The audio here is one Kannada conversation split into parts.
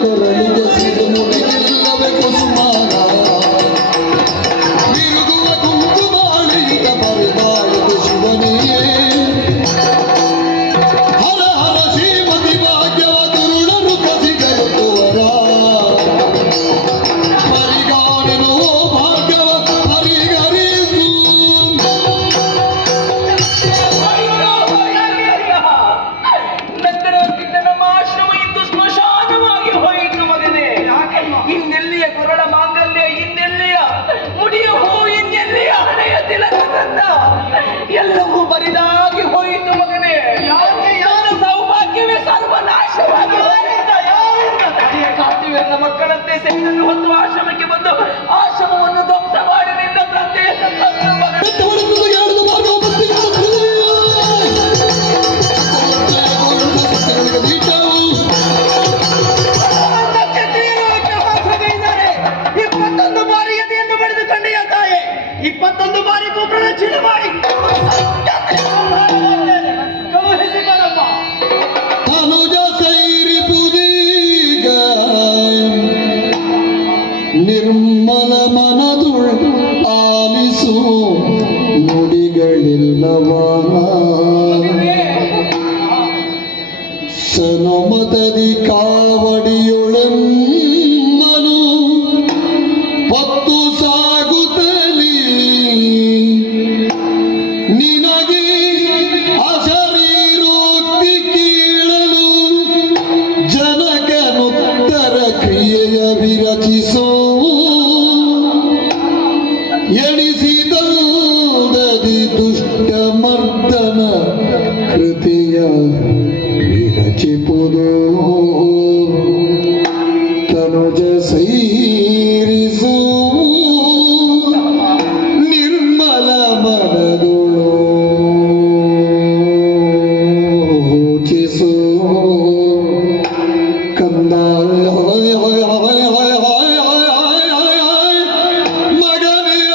ಕೊರಳಿಗೆ ಸಿಗುಮುಡಿಗಿಲ್ಲವೇ ಕುಸುಮಾನ ಬಿರುಗುವ ಕುಂಕುಮಾಳಿದ ಪರಿದಾಯಿತು ಶಿವನೇ ಹರ ಹರ ಶ್ರೀಮತಿ ಭಾಗ್ಯವ ದುರುಳರು ಕಸಿಗರುತ್ತುವರ ಪರಿಗಾಣನು ಭಾಗ್ಯವ ಪರಿಗರಿಸು ನಮ್ಮ ಆಶ್ರಮ ಇಂದು ಸ್ಮಶಾನವಾಗಿ ಹೋಯಿತು ಮಗನೇ. ಇನ್ನೆಲ್ಲಿಯ ಕೊರಳ ಮಾಂಗಲ್ಯ, ಇನ್ನೆಲ್ಲಿಯ ಮುಡಿಯ ಹೂ, ಇನ್ನೆಲ್ಲಿಯ ಹಣೆಯ ತಿಲಕದಂದ ಎಲ್ಲವೂ ಬರಿದಾಗಿ ಹೋಯಿತು ಮಗನೇ. ನನ್ನ ಸೌಭಾಗ್ಯವೇ ಸರ್ವನಾಶವಾಗಿ ಕಾರ್ತಿವೀರನ ಮಕ್ಕಳಂತೆ ಸೆಣ್ಣನ್ನು ಹೊತ್ತು ಆಶ್ರಮಕ್ಕೆ ಬಂದು ಆಶ್ರಮವನ್ನು ಧ್ವಂಸ ಮಾಡಿ ನಿನ್ನ ತಂದೆಯನ್ನು ಕೊಂದು ಮಗನೇ. ಇಪ್ಪತ್ತೊಂದು ಬಾರಿ ಎದೆಯನ್ನು ಬೆಳೆದುಕೊಂಡೆಯ ತಾಯಿ, 21 ಬಾರಿ ಪ್ರದಕ್ಷಿಣೆ ಮಾಡಿ ಕಳುಹಿಸಿದರಮ್ಮ. ತನುಜ ಸೈರಿ ಪುದೀಗ ನಿರ್ಮಲ ಮನದುಳ್ ಆಲಿಸು ನುಡಿಗಳಿಲ್ಲವಾನ ಸನುಮತದಿ ಕಾವಡಿಯೊಳೆಮ್ಮನು ಹೊತ್ತು ಸಾಗುತ್ತಲಿ ನಿನಗೆ ಅಶರೀರೋಕ್ತಿ ಕೀಳಲು ಜನಕನುತ್ತರ ಕ್ರಿಯೆಯ ವಿರಚಿಸೋ ಎಣಿಸಿದದಿ ದುಷ್ಟ ಮರ್ದನ ಕೃತಿಯ ವಿರಚಿಪುದು ತನುಜ ಸೈರಿಸು ನಿರ್ಮಲ ಮನದುಳು ಚಿಸು ಕಂದ ಮಗನೆಯ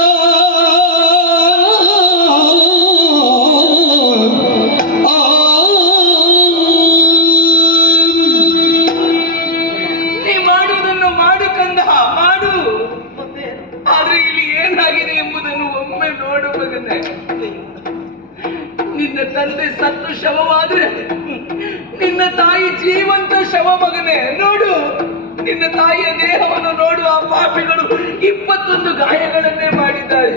ನೀ ಮಾಡುವುದನ್ನು ಮಾಡು ಕಂದ, ಮಾಡು. ಆದ್ರೆ ಇಲ್ಲಿ ಏನಾಗಿದೆ ಎಂಬುದನ್ನು ಒಮ್ಮೆ ನೋಡು ಮಗನೇ. ನಿನ್ನ ತಂದೆ ಸತ್ತು ಶವವಾದ್ರೆ ನಿನ್ನ ತಾಯಿ ಜೀವಂತ ಶವ ಮಗನೇ. ನೋಡು, ನಿನ್ನ ತಾಯಿಯ ದೇಹವನ್ನು ನೋಡು. ಆ ಪಾಪಿಗಳು 21 ಗಾಯಗಳನ್ನೇ ಮಾಡಿದ್ದಾರೆ.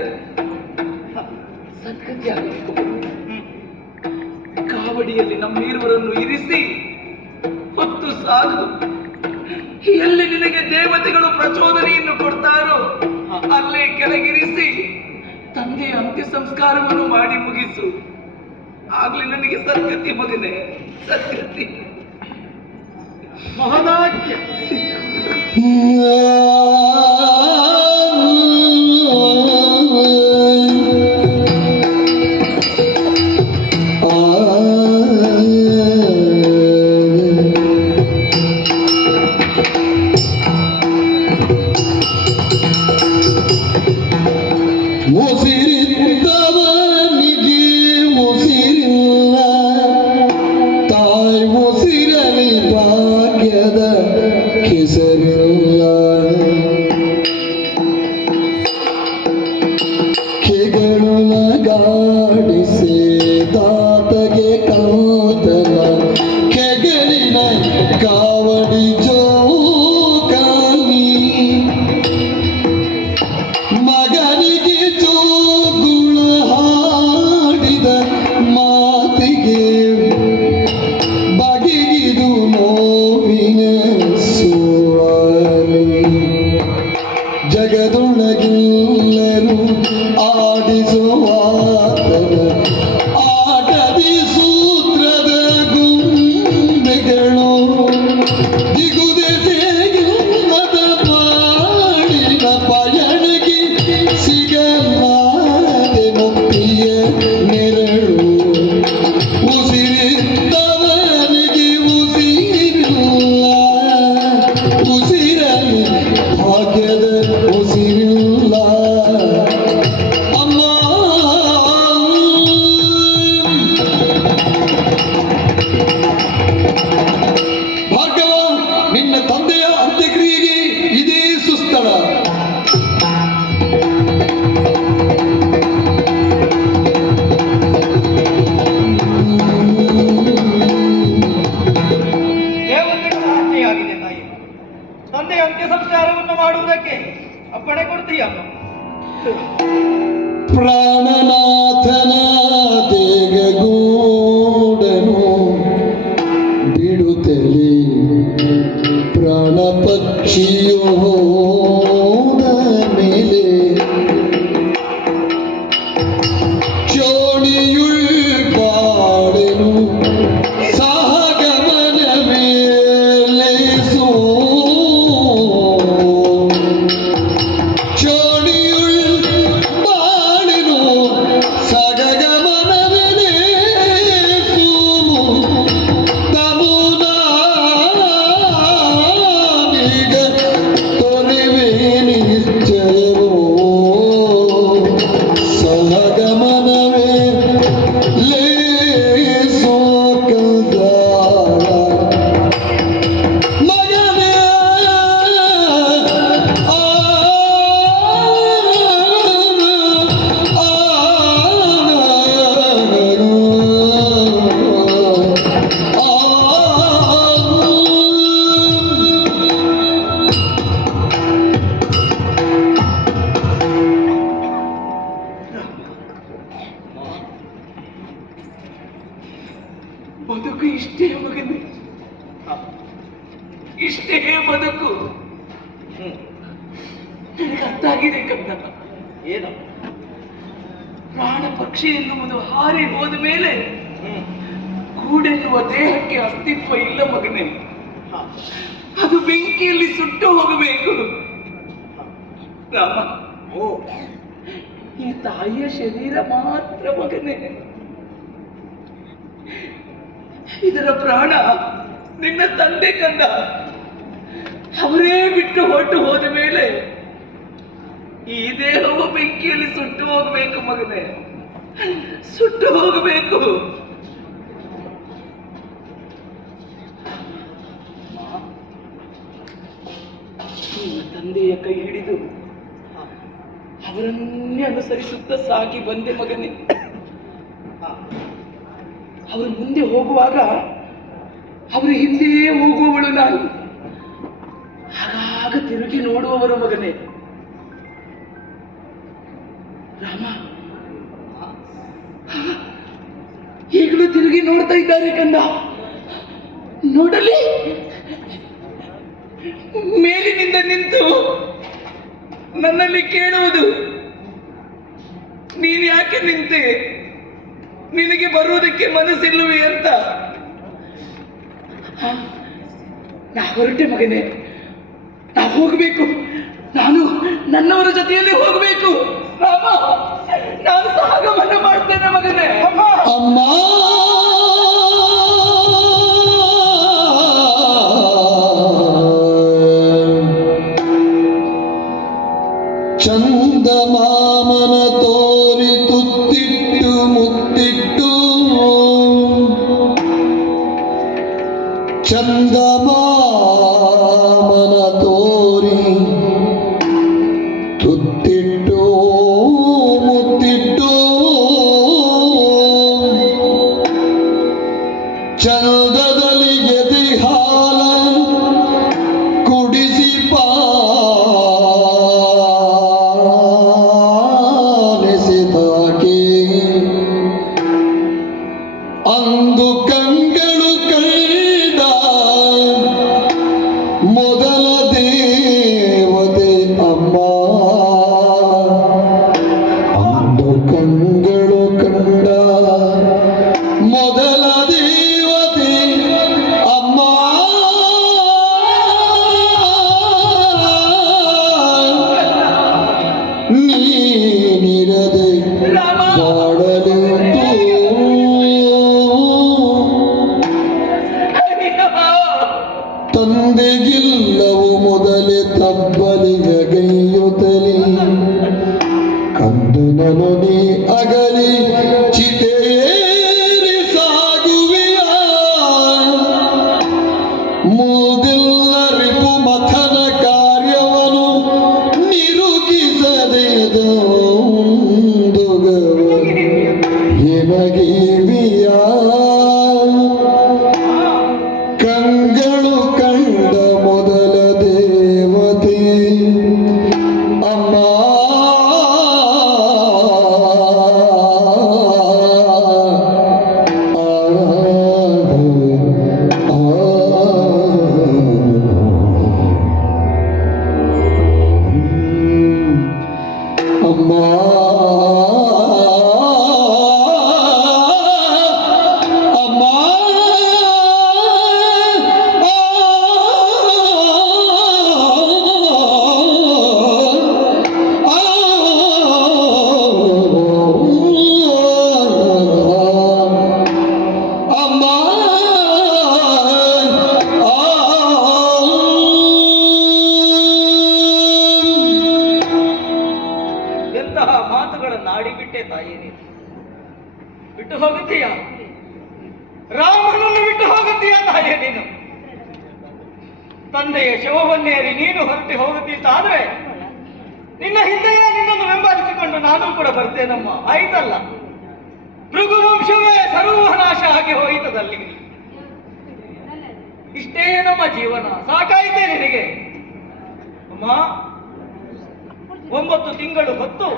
ಸದ್ಗತಿ ಆಗಬೇಕು. ಕಾವಡಿಯಲ್ಲಿ ನಮ್ಮಿರುವರನ್ನು ಇರಿಸಿ ಹೊತ್ತು ಸಾಗು. ಎಲ್ಲಿ ನಿನಗೆ ದೇವತೆಗಳು ಪ್ರಚೋದನೆಯನ್ನು ಕೊಡ್ತಾರೋ ಅಲ್ಲೇ ಕೆಳಗಿರಿಸಿ ತಂದೆಯ ಅಂತ್ಯ ಸಂಸ್ಕಾರವನ್ನು ಮಾಡಿ ಮುಗಿಸು. ಆಗ್ಲಿ ನನಗೆ ಸದ್ಗತಿ ಮಗನೇ, ಸದ್ಗತಿ. ಮಹದಾಜ್ಞೆ. ಉಸಿರಿದ್ದವನಿಗೆ ಉಸಿರಿಲ್ಲ ತಾಯಿ ಉಸಿರಲಿ ಭಾಗ್ಯದ ಕೆಸರಿಲ್ಲ ಕೆಗಳ ಗಾಡಿಸಿ ತಾತಗೆ ಕಾತನ ಕೆಗಳಿನ ಕಾವಡಿ ಜೋಕಾಲಿ ಮಗನಿಗೆ ಜೋಗುಳ ಹಾಡಿದ ಮಾತಿಗೆ ಬಗೆಗಿದು ನೋವಿನ ಸುವಾಲಿ ಜಗದೊಳಗೆಲ್ಲರೂ ಆಡಿಸುವಾತನ ಆಟದಿ ಸೂತ್ರದ ಗುಂಬೆಗಳು ದಿಗುದೆಸೆಗಿಲ್ಲದ ಪಾಡಿನ ಪಯಣಕ್ಕೆ ಸಿಗಲಾದೆ ಮುಕ್ತಿಯ ನೆರಳು ಉಸಿರಿದ್ದವನಿಗೆ ಉಸಿರಿಲ್ಲ ಉಸಿರಲಿ ಭಾಗ್ಯದ ಉಸಿರಿಲ್ಲ ಅಮ್ಮ ಭಾಗ್ಯವ ನಿನ್ನ ಕಾಣೆಯಾಗಿದೆ ತಾಯಿ. ತಂದೆಯ ಅಂತ್ಯ ಸಂಸ್ಕಾರವನ್ನು ಮಾಡುವುದಕ್ಕೆ ಅಪ್ಪಣೆ ಕೊಡ್ತೀಯ? ಪ್ರಾಣನಾಥನ ದೇಗಗೂಡನು ಬಿಡುತ್ತಲೇ ಪ್ರಾಣ ಪಕ್ಷಿಯೋ ಹೋದ ಮೇಲೆ ಚೋಣಿಯುಳ್ಪಾಡೆನು ಸಹಗಮನ ಮೇಲೇಸೋ ಚೋಣಿಯುಳ್ಪಾಡೆನು ಸಗಗಮನ ಮೇಲೇಸೋ ತಮುನಾನೀಗ ತೊರೆವೆ ನಿಶ್ಚಯವೋ ಸಹಗಮನವೇ ಲೇಸೋ ಕಂದಾಯ ಮಗನೇ ಆ ಬದುಕು ಇಷ್ಟೇ ಮಗನೇ, ಇಷ್ಟೇ ಬದುಕು. ನನಗೆ ಅರ್ಥ ಆಗಿದೆ ಕಂದ. ಏನು? ಪ್ರಾಣ ಪಕ್ಷಿ ಎನ್ನುವುದು ಹಾರಿ ಹೋದ ಮೇಲೆ ಗೂಡೆನ್ನುವ ದೇಹಕ್ಕೆ ಅಸ್ತಿತ್ವ ಇಲ್ಲ ಮಗನೇ. ಹ. ಅದು ಬೆಂಕಿಯಲ್ಲಿ ಸುಟ್ಟು ಹೋಗಬೇಕು. ರಾಮ, ಓ, ಈ ತಾಯಿಯ ಶರೀರ ಮಾತ್ರ ಮಗನೇ. ಇದರ ಪ್ರಾಣ ನಿನ್ನ ತಂದೆ ಕಂದ. ಅವರೇ ಬಿಟ್ಟು ಹೊರಟು ಹೋದ ಮೇಲೆ ಈ ದೇಹವು ಬೆಂಕಿಯಲ್ಲಿ ಸುಟ್ಟು ಹೋಗಬೇಕು ಮಗನೇ, ಸುಟ್ಟು ಹೋಗಬೇಕು. ನಿನ್ನ ತಂದೆಯ ಕೈ ಹಿಡಿದು ಅವರನ್ನೇ ಅನುಸರಿಸುತ್ತಾ ಸಾಗಿ ಬಂದೆ ಮಗನೇ. ಅವರು ಮುಂದೆ ಹೋಗುವಾಗ ಅವರು ಹಿಂದೆಯೇ ಹೋಗುವವಳು ನಾನು. ಆಗಾಗ ತಿರುಗಿ ನೋಡುವವರು ಮಗನೇ. ರಾಮ, ಈಗಲೂ ತಿರುಗಿ ನೋಡ್ತಾ ಇದ್ದಾರೆ ಕಂದ. ನೋಡಲಿ, ಮೇಲಿನಿಂದ ನಿಂತು ನನ್ನಲ್ಲಿ ಕೇಳುವುದು, ನೀನು ಯಾಕೆ ನಿಂತೆ, ನಿನಗೆ ಬರುವುದಕ್ಕೆ ಮನಸ್ಸಿಲ್ಲವೇ ಅಂತ. ನಾ ಹೊರಟೆ ಮಗನೇ, ನಾ ಹೋಗಬೇಕು. ನಾನು ನನ್ನವರ ಜೊತೆಯಲ್ಲಿ ಹೋಗಬೇಕು. ರಾಮ, ನಾನು ಸಹಗಮನ ಮಾಡ್ತೇನೆ ಮಗನೇ. ಅಮ್ಮ ಚಂದಮಾಮನ ತೋರಿ ತುತ್ತಿಟ್ಟು ಮುತ್ತಿಟ್ಟು ಚಂದಮಾಮನ ತೋರಿ ತುತ್ತಿಟ್ಟು ಮುತ್ತಿಟ್ಟು ಚಂದದಲ್ಲಿ ಎದೆ ಹಾಲ ಕುಡಿಸಿ ಪಾಲಿಸಿದಾಕೆ ಅಂದು ಕಂಗಳು ಕಂಡ ಮೊದಲ ದೇವತೆ ಅಮ್ಮ. ಅಂದು ಕಂಗಳು ಕಂಡ ಮೊದಲ ದೇವತೆ ಅಮ್ಮ. ನೀನಿರದೆ ಬಾಡಲೆಂದು ತಂದೆಗಿಲ್ಲವು ಮೊದಲೇ ತಬ್ಬಲಿಗೆ ಗೈಯುತ್ತಲಿ ಕಂದನನು ನೀ ಅಗಲಿ ಚಿತೆಯೇರಿ ಸಾಗುವಿಯ ಮುದಿಲ್ಲ ರಿಪು ಮಥನ ಕಾರ್ಯವನು ನಿರುಗಿಸದೆದುಗವ ಎನಗೀವಿಯ ಕಂಗಳು ಕಂಡ ಹೋಗುತ್ತೀಯ? ರಾಮನನ್ನು ಬಿಟ್ಟು ಹೋಗುತ್ತೀಯ ತಾಯೇ ನೀನು? ತಂದೆಯ ಶವವನ್ನೇರಿ ನೀನು ಹೊರಟಿ ಹೋಗುತ್ತೀಂತಾದ್ರೆ ನಿನ್ನ ಹಿಂದೆಯೇ ನಿನ್ನನ್ನು ಬೆಂಬಲಿಸಿಕೊಂಡು ನಾನು ಕೂಡ ಬರ್ತೇನಮ್ಮ. ಆಯ್ತಲ್ಲ, ಭೃಗುವಂಶವೇ ಸರ್ವನಾಶ ಆಗಿ ಹೋಯಿತದಲ್ಲಿ. ಇಷ್ಟೇ ನಮ್ಮ ಜೀವನ, ಸಾಕಾಯಿತೆ ನಿನಗೆ ಅಮ್ಮ. 9 ತಿಂಗಳು ಹೊತ್ತು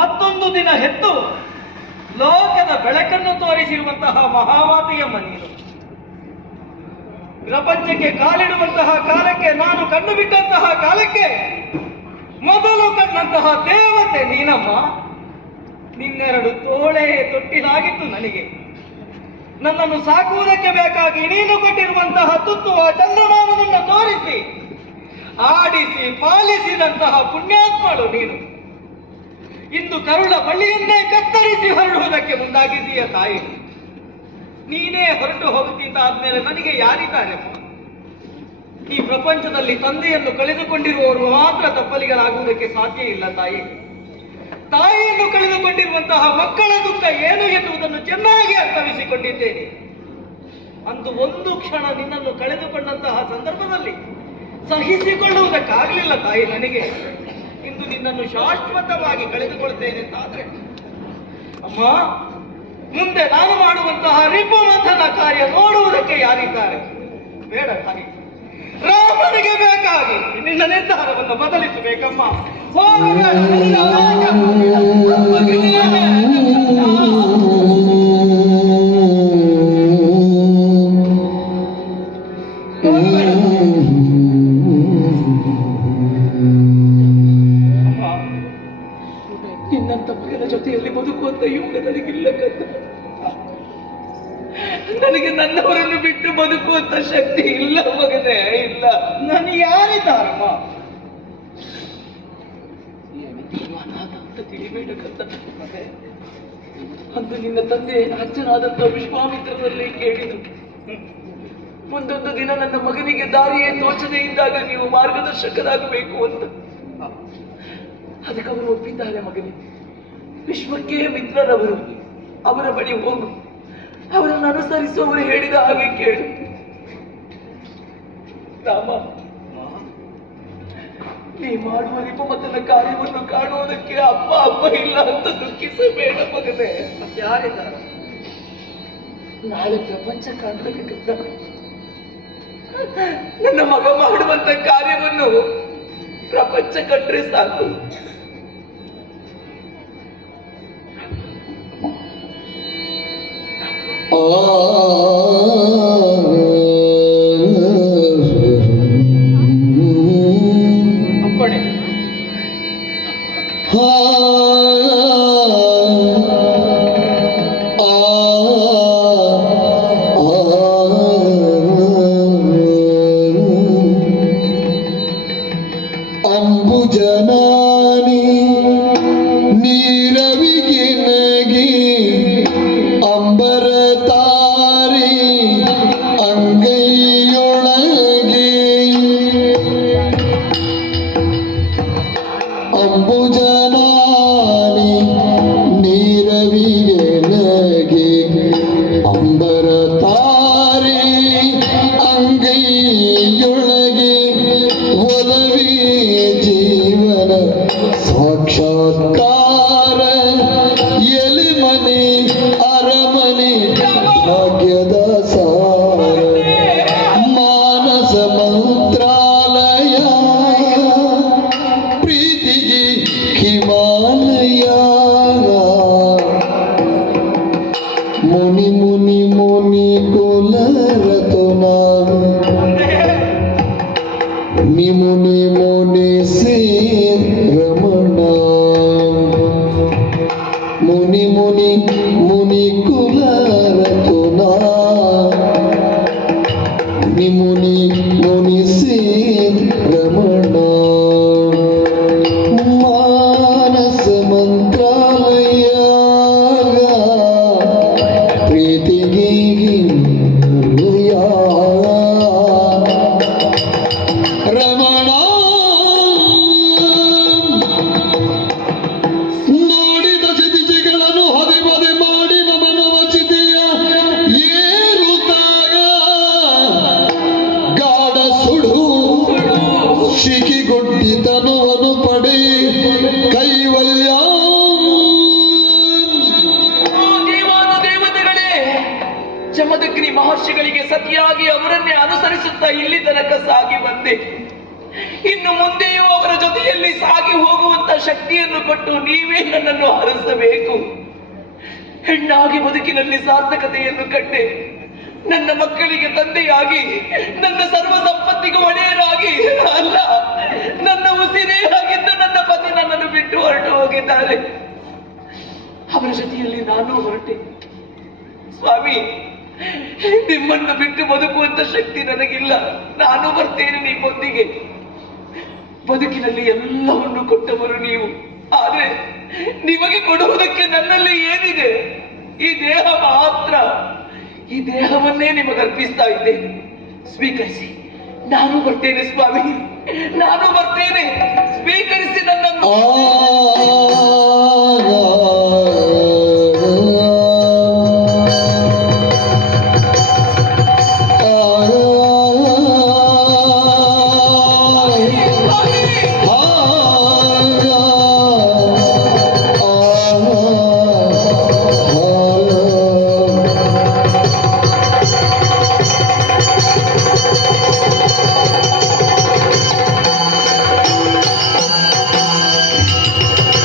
ಮತ್ತೊಂದು ದಿನ ಹೆತ್ತು ಲೋಕದ ಬೆಳಕನ್ನು ತೋರಿಸಿರುವಂತಹ ಮಹಾಮಾತೆಯಮ್ಮ ನೀನು. ಪ್ರಪಂಚಕ್ಕೆ ಕಾಲಿಡುವಂತಹ ಕಾಲಕ್ಕೆ, ನಾನು ಕಣ್ಣು ಬಿಟ್ಟಂತಹ ಕಾಲಕ್ಕೆ ಮೊದಲು ಕಂಡಂತಹ ದೇವತೆ ನೀನಮ್ಮ. ನಿನ್ನೆರಡು ತೋಳೆ ತೊಟ್ಟಿಲಾಗಿತ್ತು ನನಗೆ. ನನ್ನನ್ನು ಸಾಕುವುದಕ್ಕೆ ಬೇಕಾಗಿ ನೀನು ಕೊಟ್ಟಿರುವಂತಹ ತುತ್ತುವ ಚಂದ್ರಮಾನವನ್ನು ತೋರಿಸಿ ಆಡಿಸಿ ಪಾಲಿಸಿದಂತಹ ಪುಣ್ಯಾತ್ಮಳು ನೀನು. ಇಂದು ಕರುಳ ಬಳ್ಳಿಯನ್ನೇ ಕತ್ತರಿಸಿ ಹೊರಡುವುದಕ್ಕೆ ಮುಂದಾಗಿದ್ದೀಯ ತಾಯಿ. ನೀನೇ ಹೊರಟು ಹೋಗುತ್ತೀಂತ ಆದ್ಮೇಲೆ ನನಗೆ ಯಾರಿದ್ದಾರೆ? ಈ ಪ್ರಪಂಚದಲ್ಲಿ ತಂದೆಯನ್ನು ಕಳೆದುಕೊಂಡಿರುವವರು ಮಾತ್ರ ತಪ್ಪಲಿಗಳಾಗುವುದಕ್ಕೆ ಸಾಧ್ಯ ಇಲ್ಲ ತಾಯಿ. ತಾಯಿಯನ್ನು ಕಳೆದುಕೊಂಡಿರುವಂತಹ ಮಕ್ಕಳ ದುಃಖ ಏನು ಎನ್ನುವುದನ್ನು ಚೆನ್ನಾಗಿ ಅರ್ಥವಿಸಿಕೊಂಡಿದ್ದೇನೆ. ಅಂದು ಒಂದು ಕ್ಷಣ ನಿನ್ನನ್ನು ಕಳೆದುಕೊಂಡಂತಹ ಸಂದರ್ಭದಲ್ಲಿ ಸಹಿಸಿಕೊಳ್ಳುವುದಕ್ಕಾಗಲಿಲ್ಲ ತಾಯಿ ನನಗೆ. ಇಂದು ನಿನ್ನನ್ನು ಶಾಶ್ವತವಾಗಿ ಕಳೆದುಕೊಳ್ತೇನೆ ಅಂತಾದ್ರೆ ಅಮ್ಮ, ಮುಂದೆ ನಾನು ಮಾಡುವಂತಹ ರಿಪುಮಂಥನ ಕಾರ್ಯ ನೋಡುವುದಕ್ಕೆ ಯಾರಿದ್ದಾರೆ? ಬೇಡ ತಾಯಿ, ರಾಮನಿಗೆ ಬೇಕಾಗಿ ನಿನ್ನ ನಿರ್ಧಾರವನ್ನು ಬದಲಿಸಬೇಕಮ್ಮ. ಹೋಗಬೇಡ, ನಿನ್ನ ನಿನ್ನಂತ ಮಗನ ಜೊತೆಯಲ್ಲಿ ಬದುಕುವಂತ ಯೋಗ ನನಗಿಲ್ಲ ಕತ್ತ. ನನಗೆ ನನ್ನವರನ್ನು ಬಿಟ್ಟು ಬದುಕುವಂತ ಶಕ್ತಿ ಇಲ್ಲ ಮಗನೇ, ಇಲ್ಲ. ನಾನು ಯಾರಿದ್ದಾರಮ್ಮ? ಅನಾಥ ಅಂತ ತಿಳಿಬೇಡ ಕತ್ತ. ಅಂದು ನಿನ್ನ ತಂದೆ ಅಜ್ಜನಾದಂತ ವಿಶ್ವಾಮಿತ್ರರಲ್ಲಿ ಕೇಳಿದು, ಮುಂದೊಂದು ದಿನ ನನ್ನ ಮಗನಿಗೆ ದಾರಿಯೇ ತೋಚದೆ ಇದ್ದಾಗ ನೀವು ಮಾರ್ಗದರ್ಶಕರಾಗಬೇಕು ಅಂತ. ಅದಕ್ಕೆ ಅವರು ಒಪ್ಪಿದ್ದಾರೆ ಮಗನೇ. ವಿಶ್ವಕ್ಕೆ ಮಿತ್ರರವರು, ಅವರ ಬಳಿ ಹೋಗು, ಅವರನ್ನು ಅನುಸರಿಸುವವರು ಹೇಳಿದ ಹಾಗೆ ಕೇಳು. ರಾಮ, ನೀ ಮಾಡುವ ರಿಪುಮಂಥನ ಕಾರ್ಯವನ್ನು ಕಾಣುವುದಕ್ಕೆ ಅಪ್ಪ ಅಮ್ಮ ಇಲ್ಲ ಅಂತ ದುಃಖಿಸಬೇಡ ಮಗನೇ. ಯಾರಿದ್ದಾರೆ? ನಾಳೆ ಪ್ರಪಂಚ ಕಾಣಬೇಕಂತ ನನ್ನ ಮಗ ಮಾಡುವಂತ ಕಾರ್ಯವನ್ನು ಪ್ರಪಂಚ ಕಂಡ್ರೆ ಸಾಕು. ಅಪ್ಪಣೆ. ಅಂಬುಜನಾನಿ ನೀರವಿಗೆ ನಗಿ ಅಂಬರ ತಾರಿ ಅಂಗೈಯೊಳಗೆ ಅಂಬುಜನಾನಿ ನೀರವಿಗೆ ನಗಿ ಅಂಬರ ತಾರಿ ಅಂಗೈಯೊಳಗೆ ಒಲವಿ ಜೀವನ ಸಾಕ್ಷಾತ್ಕಾರ ಎಲಿಮನೆ ಅರಮನೆ ಭಾಗ್ಯದ ಸಾರ ಮಾನಸ ಮಂತ್ರಾಲಯ ಪ್ರೀತಿಗೆ ಹಿಮಾಲಯ ಮುನಿ ಮುನಿ ಮುನಿ ಕುಲರತುನ ಮುನಿ ಮುನಿ ಮುನಿ ಶ್ರೀ ರಮಣ ಮುನಿ ಮುನಿ ಮುನಿ ಕುಲರತುನ ಮುನಿ ಮುನಿ ಮುನಿ ಶ್ರೀ ರಮಣ ಮಾನಸ ಮಂತ್ರಾಲಯ ಪ್ರೀತಿಗೆ ರಮಣ ಶಿಖಿಗೊಡ್ಡಿತನವನು ಪಡೆ ಕೈವಲ್ಯ. ದೇವಾನುದೇವತೆಗಳೇ, ಜಮದಗ್ನಿ ಮಹರ್ಷಿಗಳಿಗೆ ಸತಿಯಾಗಿ ಅವರನ್ನೇ ಅನುಸರಿಸುತ್ತಾ ಇಲ್ಲಿ ತನಕ ಸಾಗಿ ಬಂದೆ. ಇನ್ನು ಮುಂದೆಯೂ ಅವರ ಜೊತೆಯಲ್ಲಿ ಸಾಗಿ ಹೋಗುವಂತ ಶಕ್ತಿಯನ್ನು ಕೊಟ್ಟು ನೀವೇ ನನ್ನನ್ನು ಹರಸಬೇಕು. ಹೆಣ್ಣಾಗಿ ಬದುಕಿನಲ್ಲಿ ಸಾರ್ಥಕತೆಯನ್ನು ಕಂಡೆ, ನನ್ನ ಮಕ್ಕಳಿಗೆ ತಂದೆಯಾಗಿ, ನನ್ನ ಸರ್ವ ಸಂಪತ್ತಿಗೂ ಒಡೆಯರಾಗಿ, ಅಲ್ಲ ನನ್ನ ಉಸಿರೇ ಆಗಿದ್ದ ನನ್ನ ಪತಿ ನನ್ನನ್ನು ಬಿಟ್ಟು ಹೊರಟು ಹೋಗಿದ್ದಾರೆ. ಅವರ ಜೊತೆಯಲ್ಲಿ ನಾನು ಹೊರಟೆ. ಸ್ವಾಮಿ, ನಿಮ್ಮನ್ನು ಬಿಟ್ಟು ಬದುಕುವಂತ ಶಕ್ತಿ ನನಗಿಲ್ಲ. ನಾನು ಬರ್ತೇನೆ ನಿಮ್ಮೊಂದಿಗೆ. ಬದುಕಿನಲ್ಲಿ ಎಲ್ಲವನ್ನು ಕೊಟ್ಟವರು ನೀವು, ಆದ್ರೆ ನಿಮಗೆ ಕೊಡುವುದಕ್ಕೆ ನನ್ನಲ್ಲಿ ಏನಿದೆ? ಈ ದೇಹ ಮಾತ್ರ. ಈ ದೇಹವನ್ನೇ ನಿಮಗೆ ಅರ್ಪಿಸ್ತಾ ಇದ್ದೇನೆ, ಸ್ವೀಕರಿಸಿ. ನಾನು ಬರ್ತೇನೆ ಸ್ವಾಮಿ, ನಾನು ಬರ್ತೇನೆ, ಸ್ವೀಕರಿಸಿ ನನ್ನನ್ನು.